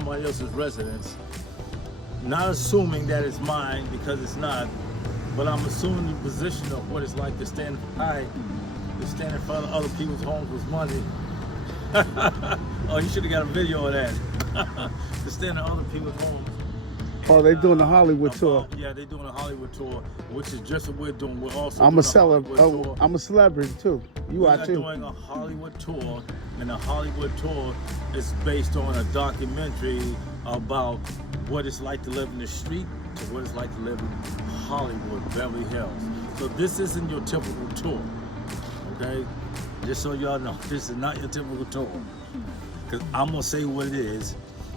somebody else's residence, not assuming that it's mine because it's not, but I'm assuming the position of what it's like to stand high, to stand in front of other people's homes with money. Oh, you should have got a video of that. To stand in other people's homes. Oh, they're doing the Hollywood tour. Yeah, they're doing a Hollywood tour, which is just what we're doing. We're also I'm doing a seller. tour. I'm a celebrity too. You are too. We're doing a Hollywood tour, and the Hollywood tour is based on a documentary about what it's like to live in the street to what it's like to live in Hollywood, Beverly Hills. So this isn't your typical tour, okay? Just so y'all know, this is not your typical tour. Because I'm going to say what it is,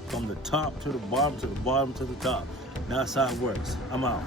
from the top to the bottom to the bottom to the top. That's how it works. I'm out.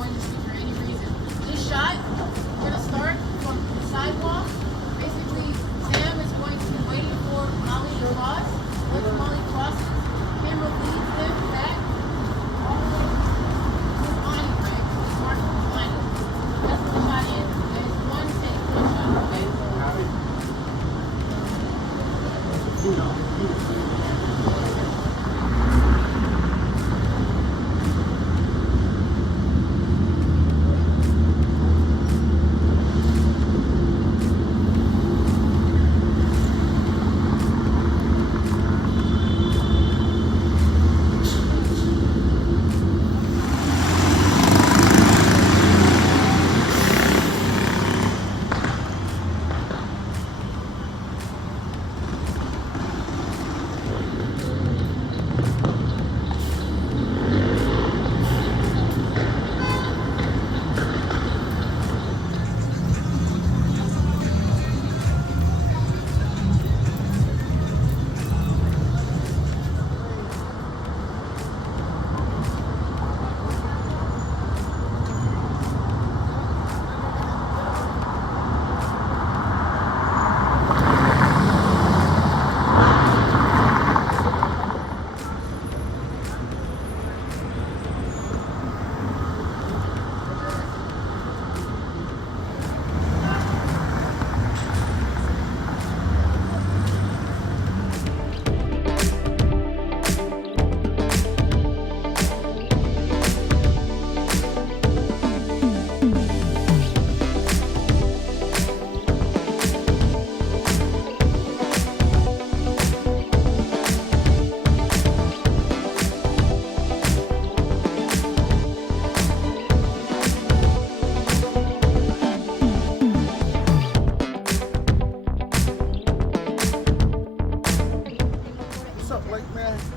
going to street for any reason. This shot, we're gonna start from the sidewalk. Basically, Sam is going to be waiting for Molly to cross. Once Molly crosses, camera leads him back all the way to Bonnie, right? Mark Bonnie. That's what the shot is. And it's one take, one shot, okay?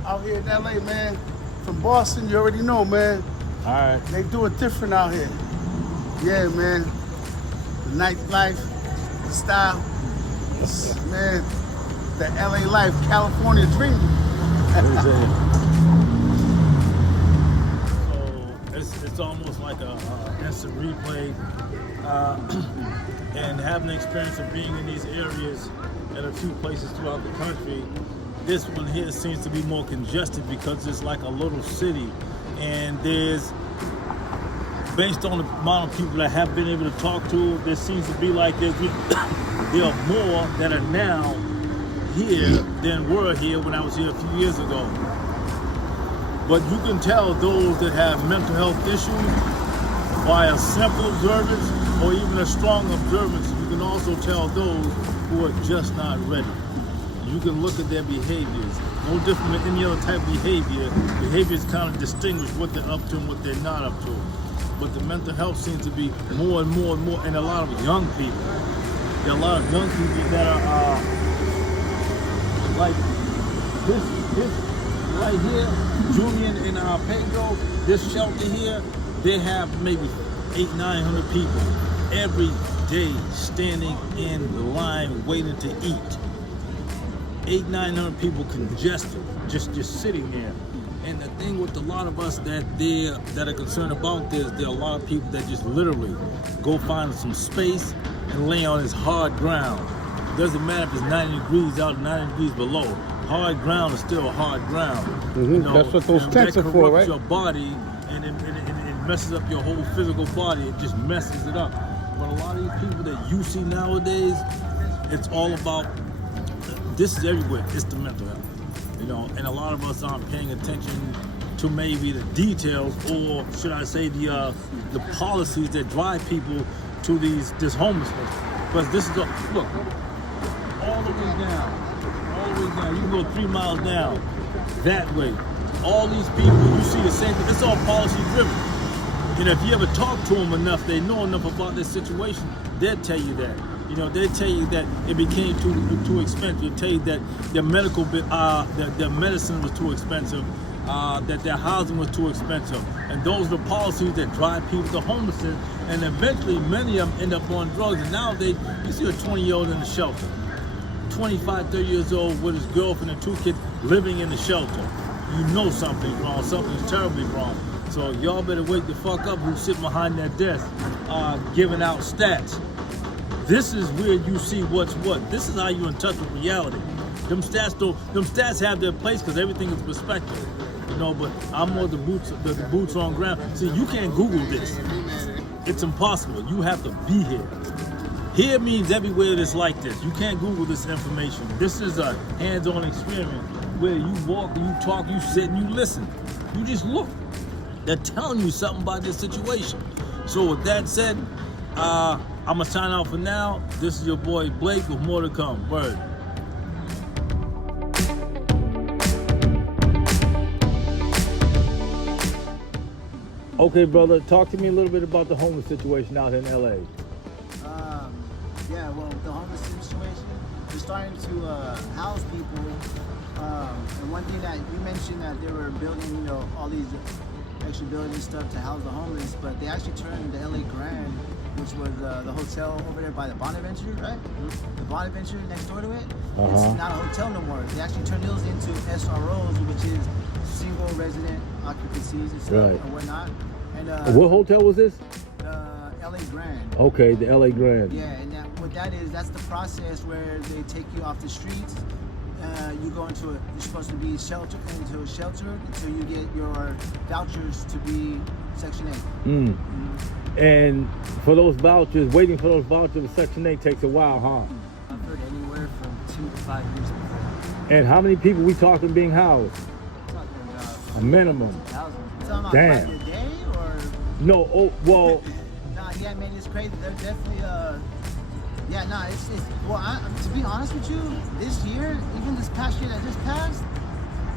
Out here in LA, man. From Boston, you already know, man. All right. They do it different out here. Yeah, man. The nightlife, the style. Man, the LA life, California dream. So it's almost like a instant replay, and having the experience of being in these areas in a few places throughout the country. This one here seems to be more congested because it's like a little city, and there's, based on the amount of people that I have been able to talk to, there seems to be like there are more that are now here than were here when I was here a few years ago. But you can tell those that have mental health issues by a simple observance or even a strong observance. You can also tell those who are just not ready. You can look at their behaviors. No different than any other type of behavior. Behaviors kind of distinguish what they're up to and what they're not up to. But the mental health seems to be more and more and more, and a lot of young people. There are a lot of young people that are like this right here, Julian and Pedro, this shelter here, they have maybe 800-900 people every day standing in line waiting to eat. 800-900 people congested, just sitting there. And the thing with a lot of us that are concerned about this, there are a lot of people that just literally go find some space and lay on this hard ground. It doesn't matter if it's 90 degrees out, 90 degrees below. Hard ground is still hard ground. Mm-hmm. You know, that's what those tents are for, right? Your body and it messes up your whole physical body. It just messes it up. But a lot of these people that you see nowadays, it's all about. This is everywhere. It's the mental health, you know, and a lot of us aren't paying attention to maybe the details, or should I say the policies that drive people to this homelessness. Because this is look all the way down. You can go 3 miles down that way. All these people, you see the same thing. It's all policy driven. And if you ever talk to them enough, they know enough about their situation, they'll tell you that. You know, they tell you that it became too expensive. They tell you that their their medicine was too expensive, that their housing was too expensive. And those are the policies that drive people to homelessness. And eventually, many of them end up on drugs. And nowadays, you see a 20-year-old in the shelter, 25, 30 years old with his girlfriend and 2 kids living in the shelter. You know something's wrong. Something's terribly wrong. So y'all better wake the fuck up who's sitting behind that desk giving out stats. This is where you see what's what. This is how you in touch with reality. Them stats have their place because everything is perspective. You know, but I'm more the boots on ground. See, you can't Google this. It's impossible. You have to be here. Here means everywhere that's like this. You can't Google this information. This is a hands-on experience where you walk, you talk, you sit, and you listen. You just look. They're telling you something about this situation. So with that said, I'm gonna sign out for now. This is your boy Blake with more to come. Word. Okay, brother, talk to me a little bit about the homeless situation out in LA. Yeah, well, the homeless situation, we're starting to house people. And one thing that you mentioned that they were building, you know, all these extra buildings stuff to house the homeless, but they actually turned the LA Grand, which was the hotel over there by the Bonaventure, right? Mm-hmm. The Bonaventure next door to it. It's not a hotel no more. They actually turned those into SROs, which is single resident occupancies and stuff and whatnot. And what hotel was this? LA Grand. Okay, the LA Grand. Yeah, and what that is, that's the process where they take you off the streets. You go into you're supposed to be into a shelter until you get your vouchers to be Section 8. And for those vouchers, waiting for those vouchers for Section 8 takes a while, huh? I've heard anywhere from 2 to 5 years before. And how many people we talking being housed? Talking about A minimum. thousands. Talking about Damn. by the day or? No, oh, well. Nah, yeah, man, it's crazy. They're definitely, yeah, nah, it's well, to be honest with you, this year, even this past year that just passed,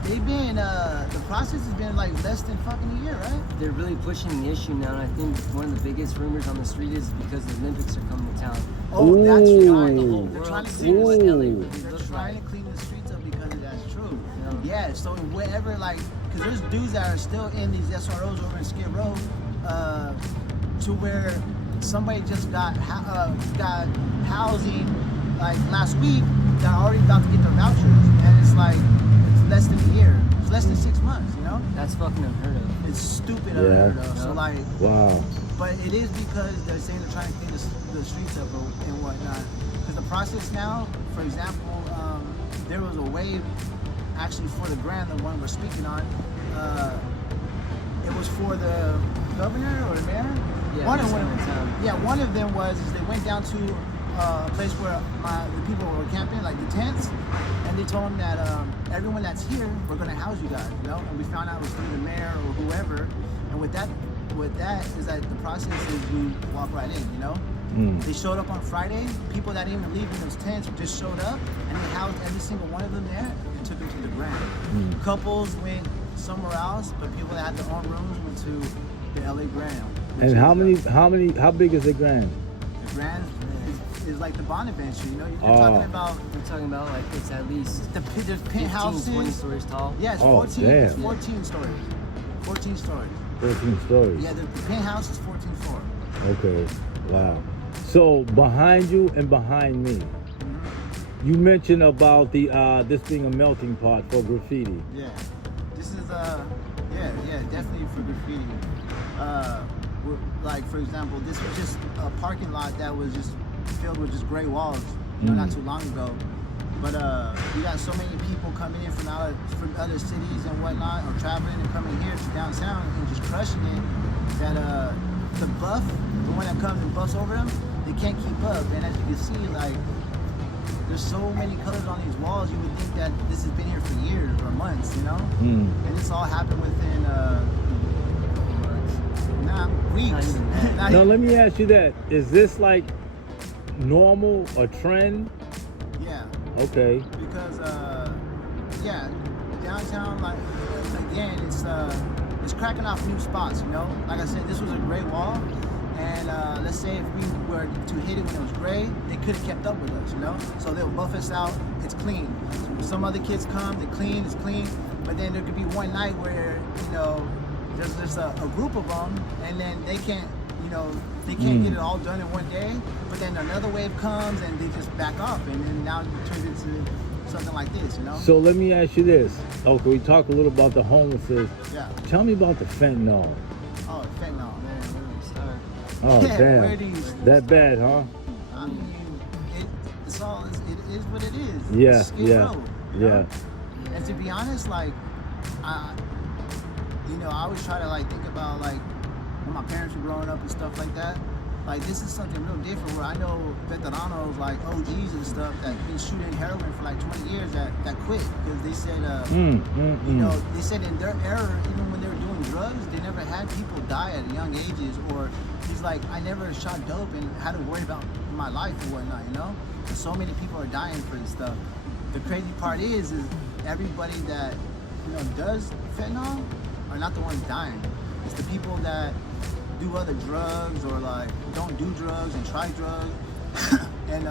they've been, the process has been like less than fucking a year, right? They're really pushing the issue now, and I think one of the biggest rumors on the street is because the Olympics are coming to town. Oh, that's right. The whole They're world trying to sees clean what the LA really They're looks trying like. to clean the streets up because that's true. Yeah. Yeah, so wherever, like, because there's dudes that are still in these SROs over in Skid Row, to where somebody just got housing like last week that are already about to get their vouchers, and it's like it's less than a year. It's less than 6 months, you know? That's fucking unheard of. It's stupid unheard of. Yeah. So like, Wow. but it is because they're saying they're trying to clean the streets up and whatnot. Because the process now, for example, there was a wave actually for the grant, the one we're speaking on. It was for the governor or the mayor. Yeah, One of them was they went down to a place where the people were camping, like the tents, and they told them that everyone that's here, we're gonna house you guys, you know. And we found out it was through the mayor or whoever. And with that is that the process is you walk right in, you know. They showed up on Friday. People that didn't even leave in those tents just showed up, and they housed every single one of them there and took them to the Grand. Couples went somewhere else, but people that had their own rooms went to the LA Grand. And how big is the Grand? The Grand is like the Bonaventure, you know. You're talking about. We're talking about like it's at least There's penthouses. 20 stories tall. Yes, Oh, 14. damn. It's 14 stories. 14 stories. 13 stories. Yeah, the penthouse is 14 floors. Okay, wow. So behind you and behind me, you mentioned about the this being a melting pot for graffiti. Yeah, this is yeah, definitely for graffiti. Like for example, this was just a parking lot that was just filled with just gray walls, you know, not too long ago. But you got so many people coming in from other cities and whatnot, or traveling and coming here to downtown and just crushing it. That the one that comes and buffs over them, they can't keep up. And as you can see, like there's so many colors on these walls, you would think that this has been here for years or months, you know. And this all happened within weeks. Now let me ask you that: is this like normal, a trend? Yeah. Okay. Because yeah, downtown, like again, it's cracking off new spots, you know. Like I said, this was a gray wall, and let's say if we were to hit it when it was gray, they could have kept up with us, you know. So they'll buff us out. It's clean. Some other kids come, they clean, it's clean. But then there could be one night where, you know, there's just a group of them, and then they can't, you know, they can't get it all done in one day. But then another wave comes, and they just back off, and then now it turns into something like this, you know. So let me ask you this. Okay, we talked a little about the homelessness. Yeah. Tell me about the fentanyl. Oh, fentanyl. Man, where do we start? Oh, Yeah, damn. where do you- That bad, huh? I mean, it's all, it is what it is. Yeah, It's Skid yeah, Row, you know? yeah. And to be honest, like, I always try to like think about like when my parents were growing up and stuff like that. Like this is something real different where I know veteranos like OGs and stuff that been shooting heroin for like 20 years that quit because they said, you know, they said in their era, even when they were doing drugs, they never had people die at young ages. Or he's like, I never shot dope and had to worry about my life and whatnot, you know? And so many people are dying for this stuff. The crazy part is everybody that, you know, does fentanyl are not the ones dying. It's the people that do other drugs or like don't do drugs and try drugs and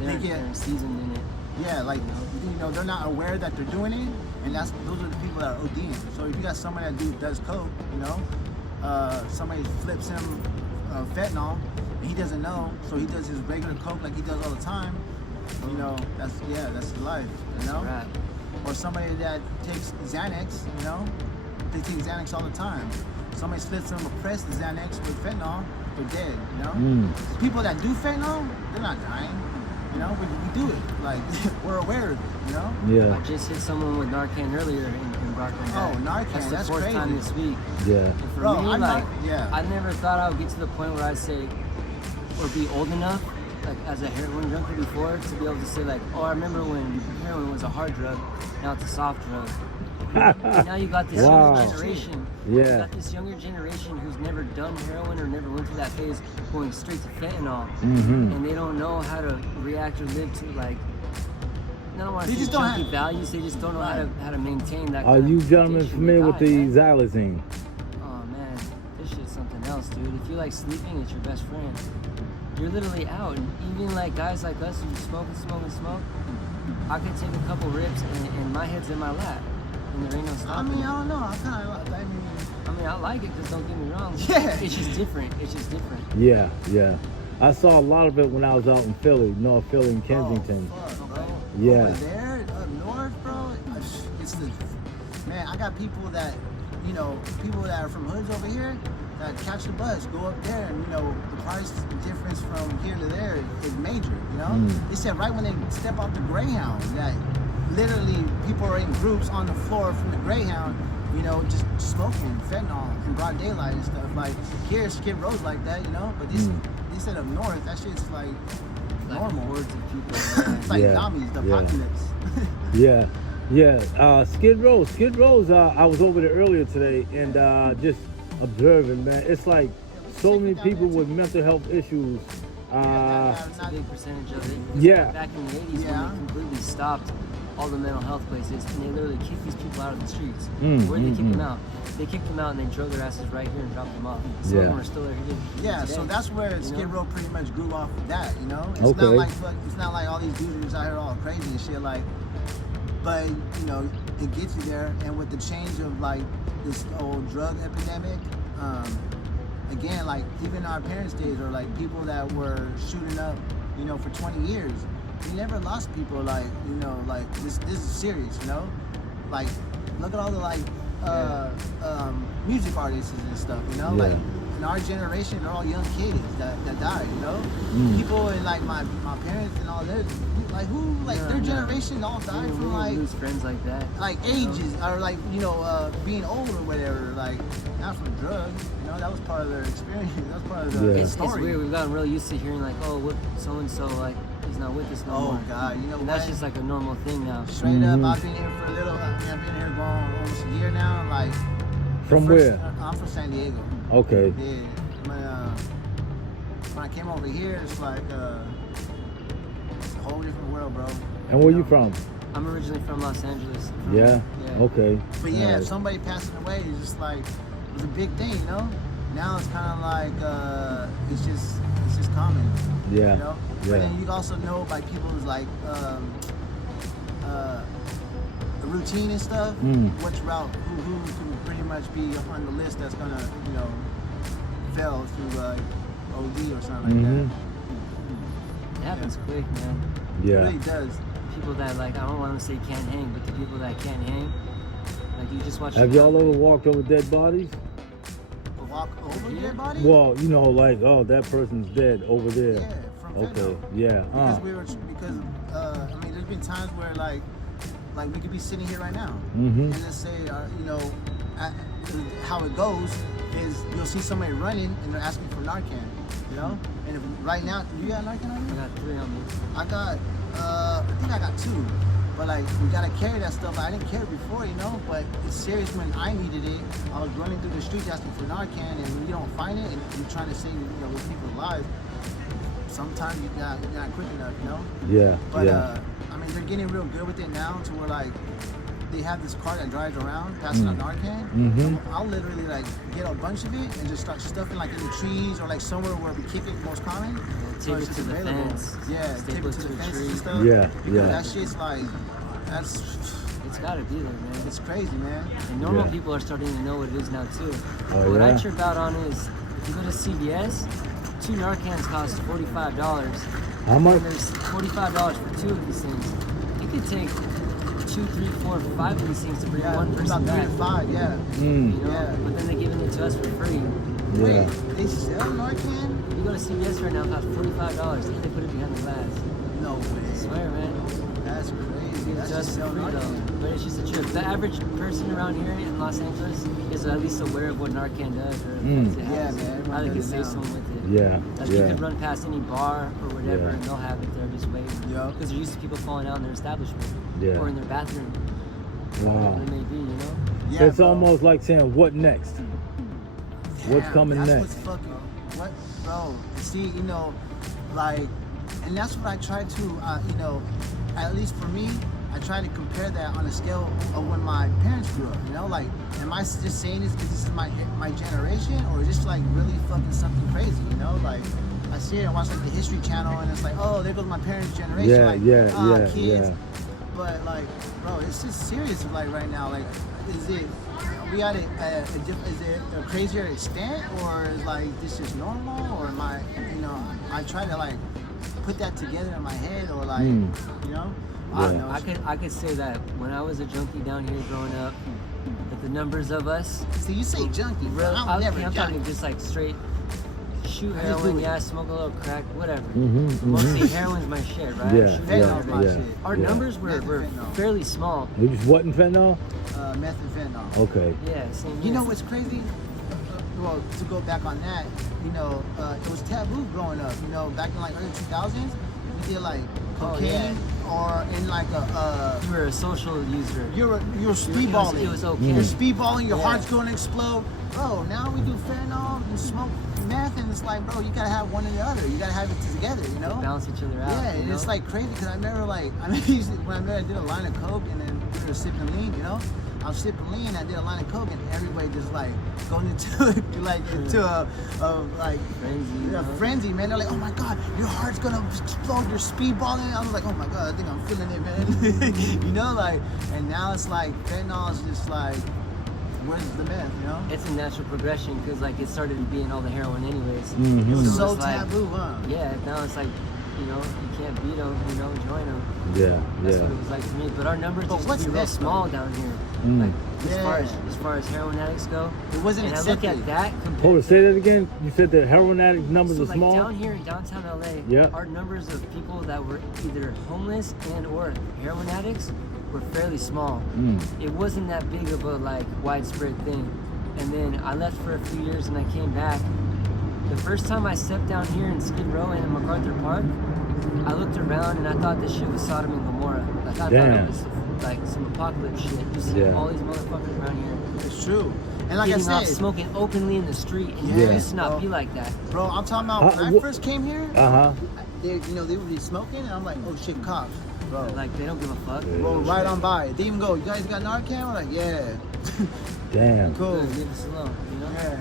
They're seasoned in it. yeah, like you know they're not aware that they're doing it, and those are the people that are ODing. So if you got somebody that does coke, you know, somebody flips him fentanyl, and he doesn't know, so he does his regular coke like he does all the time. You know, that's his life. You know, Right. or somebody that takes Xanax, you know, they take Xanax all the time. Somebody splits them or press the Xanax with fentanyl, they're dead, you know? People that do fentanyl, they're not dying. You know, we do it. Like, we're aware of it, you know? Yeah, I just hit someone with Narcan earlier in Brockton. Oh, Narcan, That's the that's fourth time crazy. this week. yeah. And for Bro, me, I'm like, not- yeah. I never thought I would get to the point where I'd say, or be old enough, like as a heroin junkie before, to be able to say like, oh, I remember when heroin was a hard drug, now it's a soft drug. Now you got this Wow. younger generation. Yeah. You got this younger generation who's never done heroin or never went through that phase, going straight to fentanyl, and they don't know how to react or live to like. I don't want to They say just don't junkie have- values. They just don't know how to maintain that. Are kind you of gentlemen addiction. familiar They with die, the man. xylazine? Oh man, this shit's something else, dude. If you like sleeping, it's your best friend. You're literally out, and even like guys like us who smoke and smoke and smoke, I could take a couple rips and my head's in my lap, and there ain't no I stopping. mean, it. I don't know. I mean, I like it because don't get me wrong. Yeah. It's just different. It's just different. Yeah, yeah. I saw a lot of it when I was out in Philly, North Philly and Kensington. Oh, fuck, bro. Yeah. Over there, up north, bro, it's the, man, I got people that, you know, people that are from hoods over here that catch the bus, go up there, and, you know, the price difference from here to there is major, you know? They said right when they step off the Greyhound that literally people are in groups on the floor from the Greyhound, you know, just smoking fentanyl in broad daylight and stuff. Like, here, Skid Row's like that, you know? But this, they said up north, that shit's like normal. Hordes of people. Yeah. It's like Yeah, zombies, the yeah. apocalypse. Yeah, yeah. Skid Row's. I was over there earlier today and just observing, man. It's like so many people with mental health issues. It's a big percentage of it. Yeah. Back in the 80s Yeah. when they completely stopped all the mental health places and they literally kicked these people out of the streets. Where did they kick them out? They kicked them out and they drove their asses right here and dropped them off. Some of Yeah. them are still there here. Yeah, today, so that's where you Skid know? Row pretty much grew off of that, you know? It's Okay. not like all these dudes out here all crazy and shit, like, but you know, it gets you there. And with the change of like this old drug epidemic, again, like even our parents' days or like people that were shooting up, you know, for 20 years, we never lost people like, you know, like this is serious, you know? Like, look at all the like music artists and stuff, you know? Yeah. Like in our generation, they're all young kids that died, you know? People in like my parents and all their, like who, like their generation all died We from don't like lose friends like that. ages or like, you know, being old or whatever, like not from drugs, you know? That was part of their experience. That was part of the Yeah. It's story. weird. We've gotten really used to hearing like, oh, what so and so like he's not with us no Oh more. God, you know And what? that's just like a normal thing now. Straight up, I've been here for a little. I mean, I've been here going almost a year now. Like From first- where? I'm from San Diego. Okay. Yeah. When I came over here, it's like it's a whole different world, bro. And where you know? from? I'm originally from Los Angeles. Yeah. Yeah. Okay. But yeah, Alright. if somebody passing away is just like it was a big thing, you know. Now it's kind of like it's just common. Yeah. You know. Yeah. But then you also know by people's like routine and stuff, which route who can pretty much be on the list that's gonna, you know, fail through OD or something like It happens quick, man. that. It Yeah. really does. People that like I don't want to say can't hang, but the people that can't hang, like you just watch. Have the y'all company ever walked over dead bodies? over walk over the dead body. Well, you know, like, oh, that person's dead over there. Yeah, from Okay, fentanyl. yeah. Because I mean, there's been times where like we could be sitting here right now, Mhm. and let's say you know, how it goes is you'll see somebody running and they're asking for Narcan, you know, and if right now you got Narcan on I you? got 3 on me. I think I got 2. But like we gotta carry that stuff. I didn't carry it before, you know. But it's serious when I needed it. I was running through the streets asking for Narcan, and when you don't find it, and you're trying to save with people's lives, sometimes you're not quick enough, you know. Yeah, But yeah. I mean, they're getting real good with it now, to where like they have this car that drives around passing out Narcan. Mhm. I'll literally like get a bunch of it and just start stuffing like in the trees or like somewhere where we kick it most common. Tape it it's to the available. fence. Yeah, tape Staple it to to the a fence tree. and stuff. Yeah, Because yeah. that shit's like, that's, It's gotta be there, man. it's crazy, man. And normal Yeah. people are starting to know what it is now too. Oh, What I yeah? trip out on is if you go to CVS, 2 Narcans cost $45. How much? And there's $45 for 2 of these things. It could take 2, 3, 4, 5 of these things to bring Yeah, one it's person about 3 back. to 5, yeah. Mm. You know? Yeah. But then they're giving it to us for free. Yeah. Wait, they sell Narcan? You go to CVS right now, it costs $45, and they put it behind the glass. No I way. swear, man. That's crazy. Give it That's to us just for sell free though. Narcan. But it's just a trip. The average person around here in Los Angeles is at least aware of what Narcan does or Mm. effects it Yeah, has. man, everyone How they can does it save now. someone with it. Yeah, Like you yeah. could run past any bar or whatever Yeah. and they'll have it there just waiting. Yup. Because they're used to people falling out in their establishment Yeah. or in their bathroom. Wow. Whatever it may be, you know? Yeah, It's bro. almost like saying, what next? What's Damn, coming that's next? What's fucking, what, bro? See, you know, like, and that's what I try to, you know, at least for me, I try to compare that on a scale of when my parents grew up. You know, like, am I just saying this because this is my generation, or is this like really fucking something crazy? You know, like. I see it and watch like the History Channel, and it's like, oh, there goes my parents' generation. Yeah, like, yeah, kids. yeah. But like, bro, it's just serious. Like right now, like, is it? Are we at is it a crazier extent, or is like this just normal, or am I? You know, I try to like put that together in my head, or like, you know, I don't Yeah. know. I could say that when I was a junkie down here growing up, that the numbers of us, See, you say junkie, bro. I'm never I'm junkie. talking just like straight shoot I just heroin, do it. yeah, smoke a little crack, whatever. Mhm, Mostly heroin's my shit, right? Yeah, Shoot yeah, Fentanyl's my yeah. shit. Our yeah. numbers were Fentanyl. fairly small. You just what in fentanyl? Meth and fentanyl. Okay. Yeah, same You here. know what's crazy? Well, to go back on that, you know, it was taboo growing up. You know, back in like early 2000s, we did like Oh, cocaine or in like a You were a social user. you're It speedballing. was okay. You're speedballing. Your Yeah. heart's going to explode, bro. Now we do fentanyl and smoke meth, and it's like, bro, you gotta have one or the other. You gotta have it together. You know? Balance each other out. Yeah, you and know? it's like crazy because I remember like when I did a line of coke and then we were sipping lean, you know. I was sipping lean, I did a line of coke, and everybody just like going into into a like Frenzy, you a know? frenzy, man. They're like, oh my god, your heart's gonna explode, you're speedballing. I was like, oh my god, I think I'm feeling it, man. You know, like, and now it's like fentanyl is just like, where's the meth, you know? It's a natural progression because like it started being all the heroin anyways. Mhm. It was So so it's like- taboo, huh? Yeah, now it's like, you know, you can't beat them, you know, join them. Yeah, That's yeah. what it was like to me. But our numbers But used to what's be real next, small though? down here. Mm. Like Yeah. as far as heroin addicts go. It wasn't And I look accepted. at that compared Hold on, to say that again. You said the heroin addict numbers so are like small? down here in downtown LA, Yeah. our numbers of people that were either homeless and or heroin addicts were fairly small. Mm. It wasn't that big of a like widespread thing. And then I left for a few years and I came back. The first time I stepped down here in Skid Row and in MacArthur Park, I looked around and I thought this shit was Sodom and Gomorrah. Like I thought Damn. it was like some apocalypse shit. You see Yeah. all these motherfuckers around here It's true. And like getting I off said, smoking openly in the street, and Yeah. it used to not Bro. be like that. bro, I'm talking about when I wh- first came here. Uh-huh. They, you know, they would be smoking, and I'm like, oh shit, cops, bro. Like they don't give a fuck. Yeah. Roll right on by. They even go, you guys got Narcan? We're like, yeah. Damn. Cool. Good, leave us alone, you know? Yeah.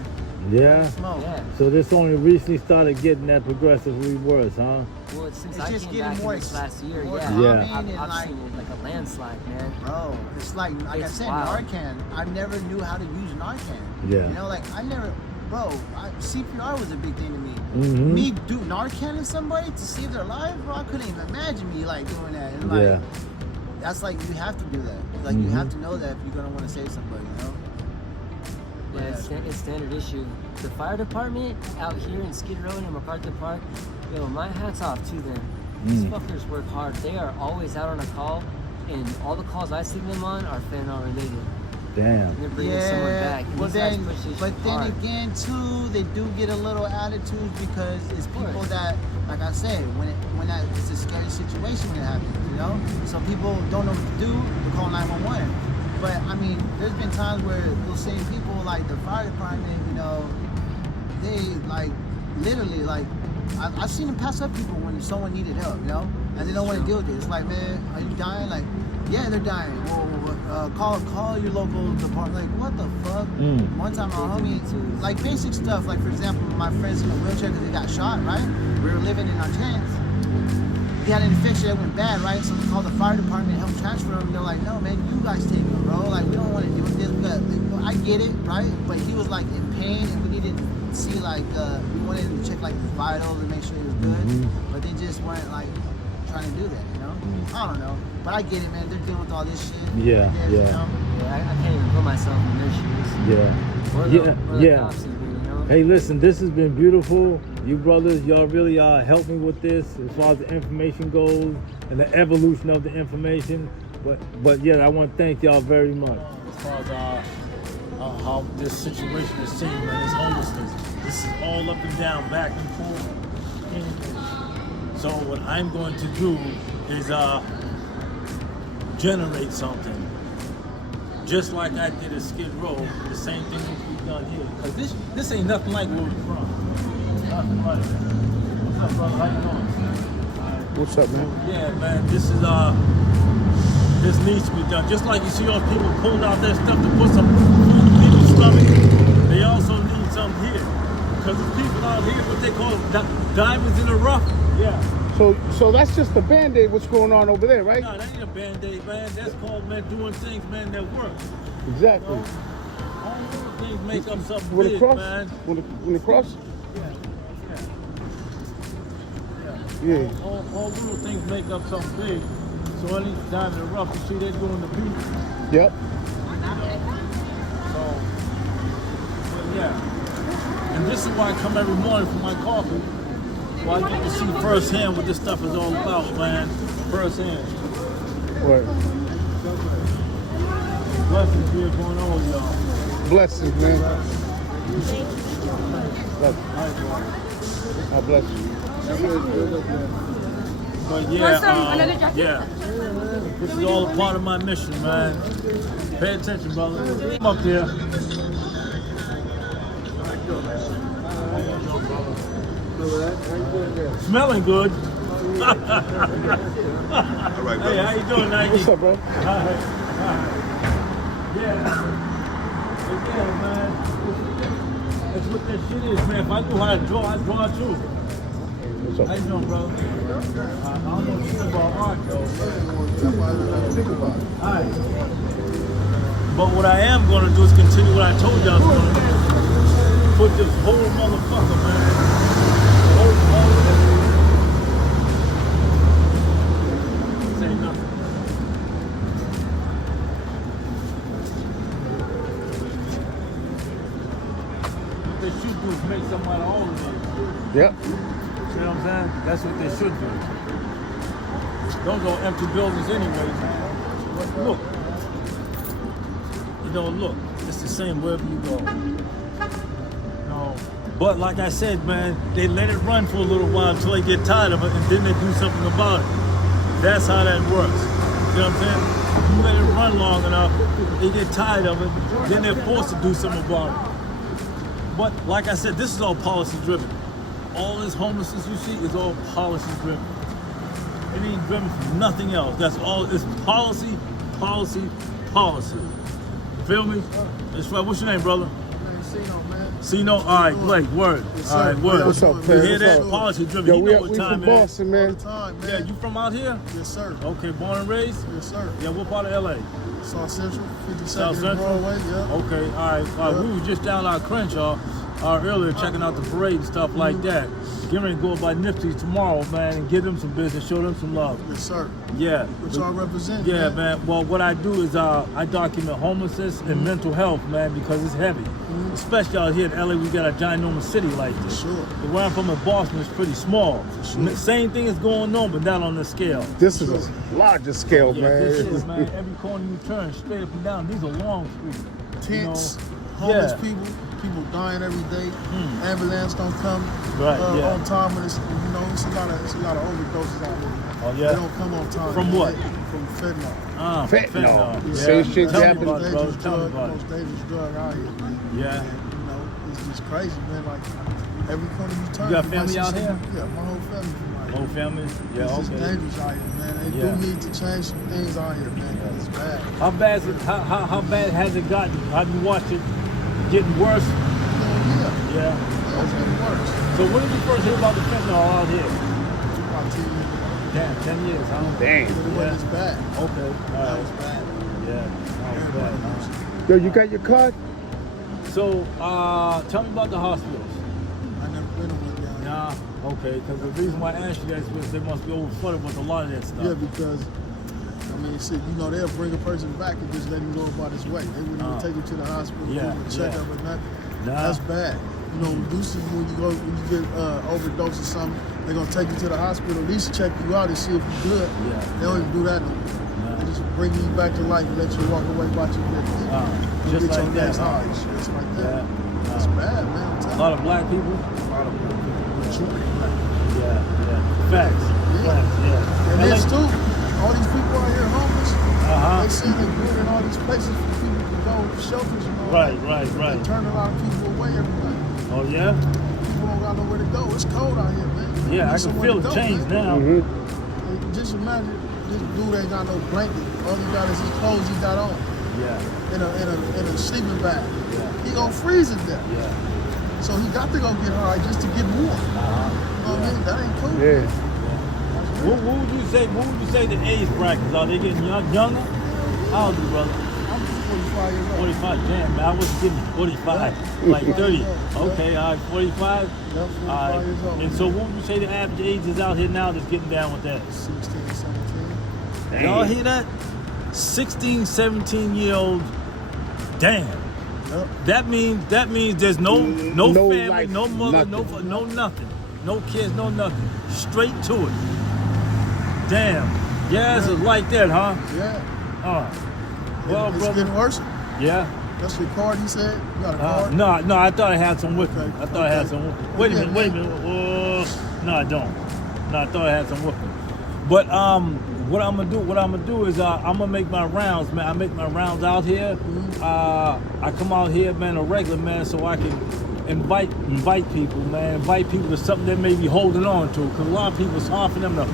Yeah? Smoke. Yeah. So this only recently started getting that progressively worse, huh? Well, it's since It's I just came getting back more in this last year, more yeah. common Yeah. and I've like, seen it like a landslide, man. bro, it's like I It's said, wild. Narcan. I never knew how to use Narcan. Yeah. You know, like I never, bro. CPR was a big thing to me. Mhm. Me do Narcan to somebody to save their life, bro. I couldn't even imagine me like doing that. And like, Yeah. that's like you have to do that. Like you have to know that if you're gonna want to save somebody, you know. Yeah, it's standard issue. The fire department out here in Skid Row and MacArthur Park, yo, my hat's off to them. These fuckers work hard. They are always out on a call, and all the calls I see them on are fentanyl related. Damn. And they're bringing someone back. And Well these guys then, push this but shit then hard. again too, they do get a little attitude because it's people that, like I said, when that it's a scary situation when it happens, you know. So people don't know what to do. They call 911. But I mean, there's been times where those same people, like the fire department, you know, they like literally like I've seen them pass up people when someone needed help, you know, and they don't want to deal with it. It's like, man, are you dying? Like, yeah, they're dying. Well, call your local department. Like, what the fuck? One time, our homie, like basic stuff. Like, for example, my friend's in a wheelchair because he got shot. Right? We were living in our tents. He had an infection that went bad, right? So we called the fire department, helped transfer him. They're like, no, man, you guys take him, bro. Like, we don't want to deal with this. But I get it, right? But he was like in pain, and we needed to see like we wanted to check like his vitals and make sure he was good. But they just weren't like trying to do that, you know? I don't know. But I get it, man. They're dealing with all this shit. Yeah, I guess, yeah. You know? Yeah, I can't even put myself in their shoes. Yeah. Or the cops even, you know? Hey, listen, this has been beautiful. You brothers, y'all really helped me with this as far as the information goes and the evolution of the information. But yeah, I want to thank y'all very much. As far as how this situation is seen, man, it's homelessness. This is all up and down, back and forth. So what I'm going to do is generate something. Just like I did at Skid Row, the same thing needs to be done here. Because this ain't nothing like where we're from. Nothing like it. What's up, brother? How you doing? What's up, man? Yeah, man, this needs to be done. Just like you see all people pulling out that stuff to put some food in people's stomach, they also need some here. Because the people out here, what they call diamonds in the rough. Yeah. So that's just the Band-Aid what's going on over there, right? No, that ain't a Band-Aid, man. That's called, man, doing things, man, that work. Exactly. All little things make up something When big, it cross, man. when it cross, yeah. All little things make up something big. So at least down in the rough, you see they're doing the beat. Yep. So, but yeah. And this is why I come every morning for my coffee. So I get to see firsthand what this stuff is all about, man. Firsthand. Word. Blessings be upon all y'all. Blessings, man. God bless you. But yeah, yeah. This is all a part of my mission, man. Pay attention, brother. I'm up there. Smelling good. All right, Hey, how you doing, Nike? What's up, bro? Yeah. Again, man. That's what that shit is, man. If I knew how to draw, I'd draw too. What's How up? you doing, bro? I don't know shit about art, though. Alright. But what I am going to do is continue what I told y'all I was going to do. Put this whole motherfucker, man. Say nothing. What they should do is make something out of all of this. Yep. See what I'm saying? That's what they should do. Those are empty buildings anyway, man. But look. You know, look. It's the same wherever you go. No. But like I said, man, they let it run for a little while until they get tired of it, and then they do something about it. That's how that works. You know what I'm saying? If you let it run long enough, they get tired of it, then they're forced to do something about it. But like I said, this is all policy driven. All this homelessness you see is all policy driven. It ain't driven from nothing else. That's all. It's policy, policy, policy. You feel me? That's right. What's your name, brother? Sino, all right, Blake, word. All right, word. What's up, You man? hear What's that? up? Policy driven. Yo, You we know what from time it is. Boston, man. Yeah, you from out here? Yes, sir. Okay, born and raised? Yes, sir. Yeah, what part of LA? South Central, 52nd South and Central? Broadway, yeah. Okay, all right. We was just down out Crenshaw. earlier, checking out the parade and stuff like that. Getting ready to go by Nifty's tomorrow, man, and give them some business, show them some love. Yes, sir. Yeah. What y'all represent, Yeah, man. Well, what I do is I document homelessness and mental health, man, because it's heavy. Especially out here in LA, we got a ginormous city like this. Sure. But where I'm from in Boston, it's pretty small. Sure. Same thing is going on, but not on this scale. This is a larger scale, Yeah, man. this is, man. Every corner you turn, straight up and down. These are long streets. Tents, You know? homeless Yeah. people dying every day. Ambulance don't come Right, yeah. on time, and it's it's a lot of overdoses out here. Oh, yeah? They don't come on time. From man. what? From fentanyl. Fentanyl. Yeah. Same shit Tell me happened. about it, brother. Dangerous Tell me drug, about it. most dangerous drug out here, man. Yeah. And, it's just crazy, man. Like every corner you turn. You got might family see out here? something- Yeah, my whole family from out here. Whole family? Yeah, It's just okay. dangerous out here, man. They Yeah. do need to change some things out here, man. 'Cause it's bad. How bad is it? How bad has it gotten? Have you watched it getting worse? Yeah. Yeah. It's getting worse. So when did you first hear about the fentanyl out here? About 10 years ago. Damn, 10 years, huh? Dang. It wasn't as bad. Okay, all That right. was bad. Yeah, that was Everybody bad, knows. huh? Yo, you got your card? So, tell me about the hospitals. I never been to one down here. Nah, okay, because the reason why I asked you that is because they must be overflooded with a lot of that stuff. Yeah, because shit, they'll bring a person back and just let him go about his way. They wouldn't even take him to the hospital, Yeah, do a checkup or nothing. Nah. That's bad. Usually when you get overdose or something, they're gonna take you to the hospital, at least check you out and see if you're good. Yeah. They don't even do that no more. They just bring you back to life and let you walk away about your business. Just Get like your that, next huh? high and shit. It's like that. Yeah. That's bad, man. I'm A telling lot you. of black people? A lot of majority black. Yeah, yeah. Facts. Yeah. Facts, yeah. And LA this too, all these people out here homeless, Uh-huh. they say they good in all these places for people to go to shelters and all Right, that. right, right. They turn a lot of people away every night. Oh, yeah? People don't got nowhere to go. It's cold out here, man. You Yeah, need I can somewhere feel to the go, change man. now. Mm-hmm. Just imagine this dude ain't got no blanket. All he got is his clothes he got on Yeah, in a sleeping bag. Yeah. He gonna freeze to death. yeah. So he got to go get high just to get warm. Uh-huh. You know what I mean? That ain't cool. Yeah. What would you say the age brackets are? They getting younger? How old are you, brother? I'm 45 years old. 45. Damn, man, I was getting 45, like 30. Okay, all right, 45. Yeah, 45 years old. And so what would you say the average age is out here now that's getting down with that? 16, 17. Y'all hear that? 16, 17-year-olds. Damn. Yep. That means there's no No family, life, no mother, nothing. no nothing. No kids, no nothing. Straight to it. Damn. Yeah, it's like that, huh? Yeah. Well, It's brother. getting worse. Yeah. That's your card, he said. You got a card? No, I thought I had some with me. Okay, I thought I had okay. some. Wait a Yeah, minute. No, I don't. No, I thought I had some with me. But what I'm gonna do is I'm gonna make my rounds, man. I make my rounds out here. I come out here, man, a regular man, so I can invite people, man. Invite people to something they may be holding on to. Cause a lot of people, it's hard for them to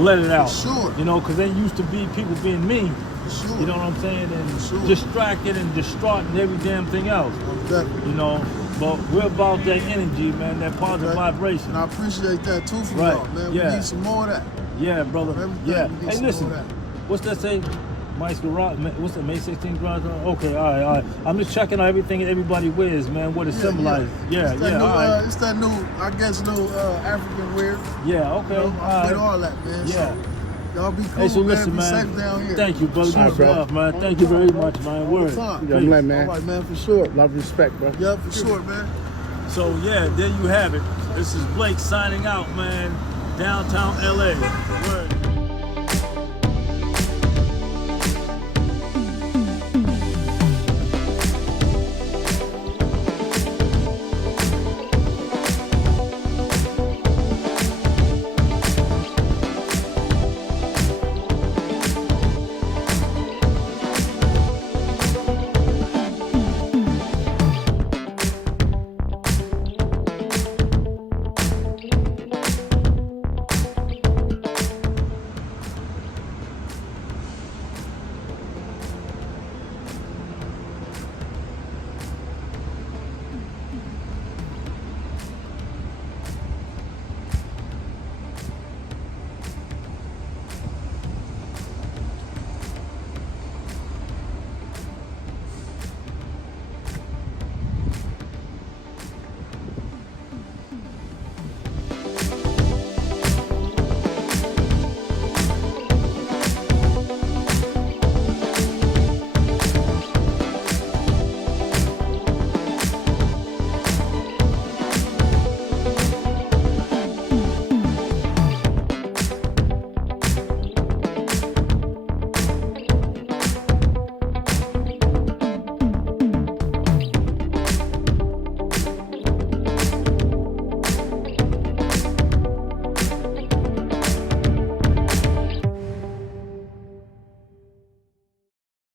let it out. Sure. You know, cause they used to be people being mean. Sure. You know what I'm saying? And Sure. distracted and distraught and every damn thing else. Definitely. You know, but we're about that energy, man, that positive Okay. vibration. And I appreciate that too from Right, y'all, man. yeah. We need some more of that. Yeah, brother. Everything, Yeah. we need Hey, some listen, more of that. what's that say? Mike's Garage, what's that, May 16th Garage? Okay, all right. I'm just checking out everything everybody wears, man, what it symbolizes. Yeah, It's that yeah, new, all right. it's that new, I guess, new African wear. Yeah, okay, You know, all I'm with right. all that, man. Yeah. So, y'all be cool, Hey, so man. listen, Be man. safe down here. Thank you, brother. Sure, Good bro. stuff, man. Thank you very much, man. All the Word. time. Yeah, I'm like, man. All right, man, for sure. Love, respect, bro. Yeah, for sure, man. So, yeah, there you have it. This is Blake signing out, man. Downtown LA. Word.